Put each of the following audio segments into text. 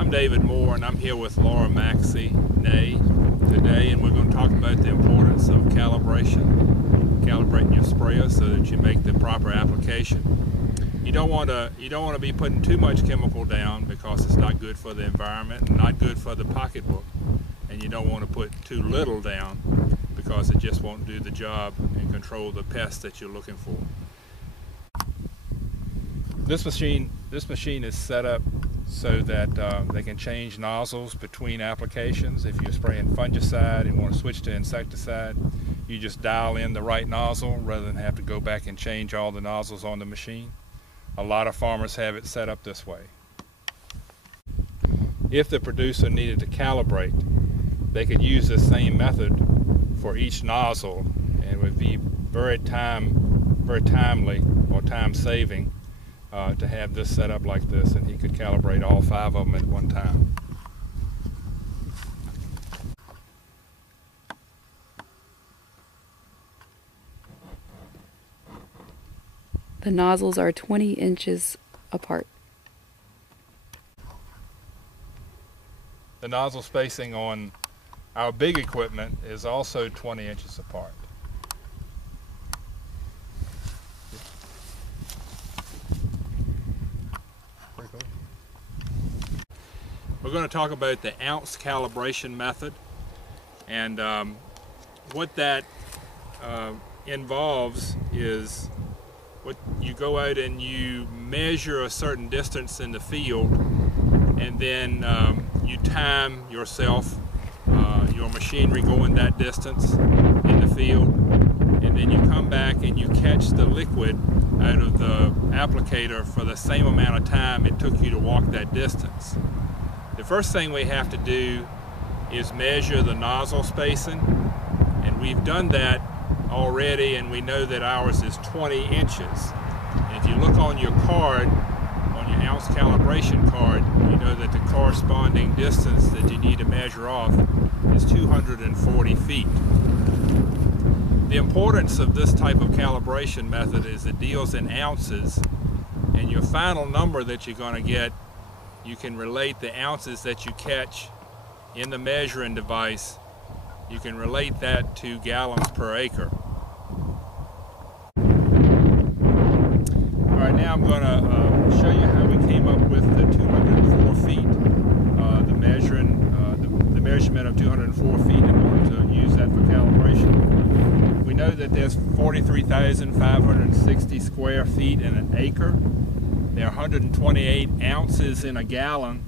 I'm David Moore, and I'm here with Maxey-Nay today, and we're going to talk about the importance of calibrating your sprayer so that you make the proper application. You don't want to be putting too much chemical down because it's not good for the environment and not good for the pocketbook, and you don't want to put too little down because it just won't do the job and control the pests that you're looking for. This machine is set up so that they can change nozzles between applications. If you're spraying fungicide and want to switch to insecticide, you just dial in the right nozzle rather than have to go back and change all the nozzles on the machine. A lot of farmers have it set up this way. If the producer needed to calibrate, they could use the same method for each nozzle, and it would be very timely or time-saving to have this set up like this, and he could calibrate all 5 of them at one time. The nozzles are 20 inches apart. The nozzle spacing on our big equipment is also 20 inches apart. Pretty cool. We're going to talk about the ounce calibration method, and what that involves is what you go out and you measure a certain distance in the field, and then you time yourself, your machinery going that distance in the field, and then you come back and you catch the liquid out of the applicator for the same amount of time it took you to walk that distance. The first thing we have to do is measure the nozzle spacing, and we've done that already, and we know that ours is 20 inches. And if you look on your card, on your ounce calibration card, you know that the corresponding distance that you need to measure off is 240 feet. The importance of this type of calibration method is it deals in ounces, and your final number that you're going to get, you can relate the ounces that you catch in the measuring device, you can relate that to gallons per acre. Alright, now I'm going to show you how we came up with the 204 feet, the measurement of 204 feet in order to use that for calibration. We know that there's 43,560 square feet in an acre. There are 128 ounces in a gallon,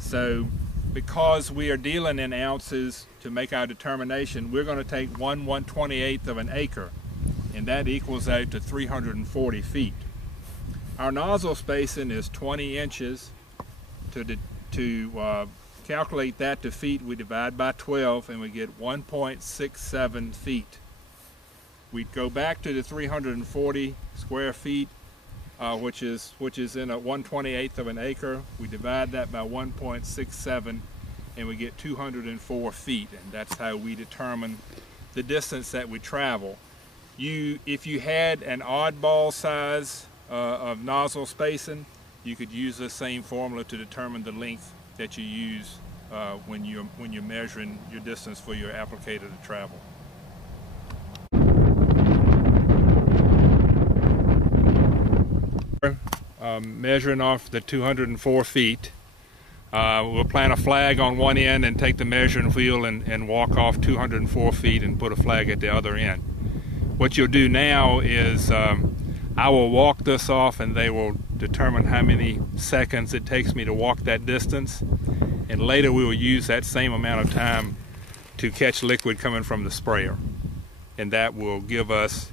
so because we are dealing in ounces to make our determination, we're going to take 1/128th of an acre, and that equals out to 340 feet. Our nozzle spacing is 20 inches. To calculate that to feet, we divide by 12 and we get 1.67 feet. We go back to the 340 square feet, which is in a 1/28th of an acre. We divide that by 1.67 and we get 204 feet, and that's how we determine the distance that we travel. If you had an oddball size of nozzle spacing, you could use the same formula to determine the length that you use when you're measuring your distance for your applicator to travel. Measuring off the 204 feet, we'll plant a flag on one end and take the measuring wheel and walk off 204 feet and put a flag at the other end. What you'll do now is I will walk this off, and they will determine how many seconds it takes me to walk that distance, and later we will use that same amount of time to catch liquid coming from the sprayer, and that will give us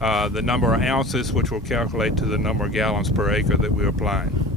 the number of ounces, which will calculate to the number of gallons per acre that we're applying.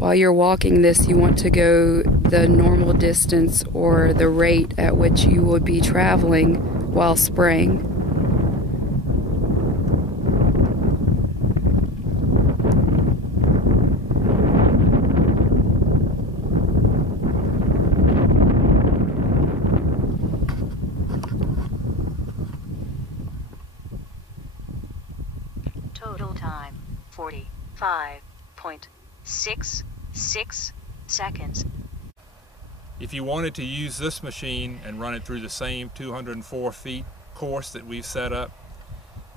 While you're walking this, you want to go the normal distance or the rate at which you would be traveling while spraying. Total time 45.66 seconds. If you wanted to use this machine and run it through the same 204 feet course that we've set up,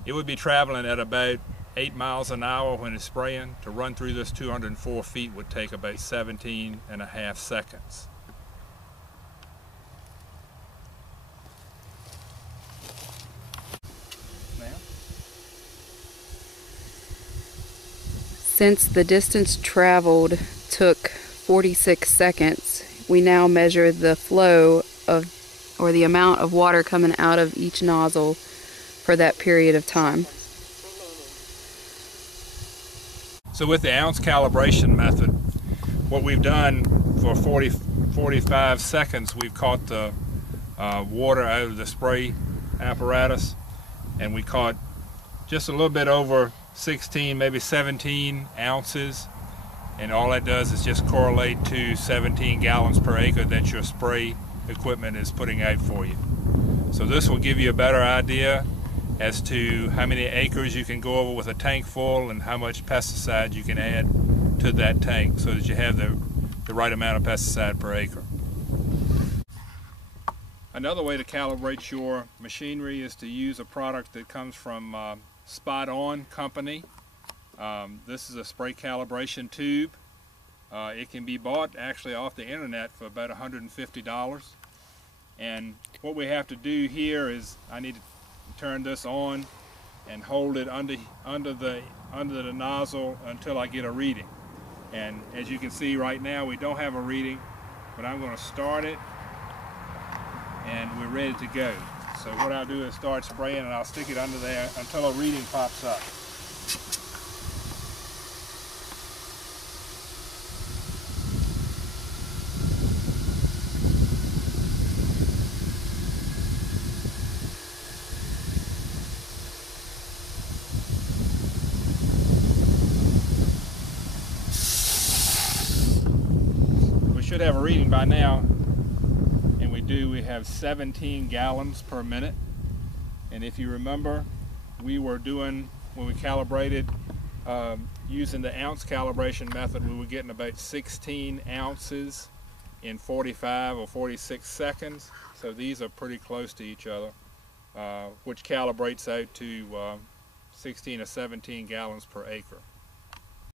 it would be traveling at about 8 miles an hour when it's spraying. To run through this 204 feet would take about 17.5 seconds. Since the distance traveled took 46 seconds, we now measure the flow of, or the amount of water coming out of each nozzle for that period of time. So with the ounce calibration method, what we've done for 45 seconds, we've caught the water out of the spray apparatus, and we caught just a little bit over 16, maybe 17 ounces, and all that does is just correlate to 17 gallons per acre that your spray equipment is putting out for you. So this will give you a better idea as to how many acres you can go over with a tank full and how much pesticide you can add to that tank so that you have the right amount of pesticide per acre. Another way to calibrate your machinery is to use a product that comes from Spot On company. This is a spray calibration tube. It can be bought actually off the internet for about $150. And what we have to do here is I need to turn this on and hold it under the nozzle until I get a reading. And as you can see right now, we don't have a reading, but I'm going to start it and we're ready to go. So what I'll do is start spraying, and I'll stick it under there until a reading pops up. We should have a reading by now. We have 17 gallons per minute, and if you remember, we were doing, when we calibrated using the ounce calibration method, we were getting about 16 ounces in 45 or 46 seconds. So these are pretty close to each other, which calibrates out to 16 or 17 gallons per acre.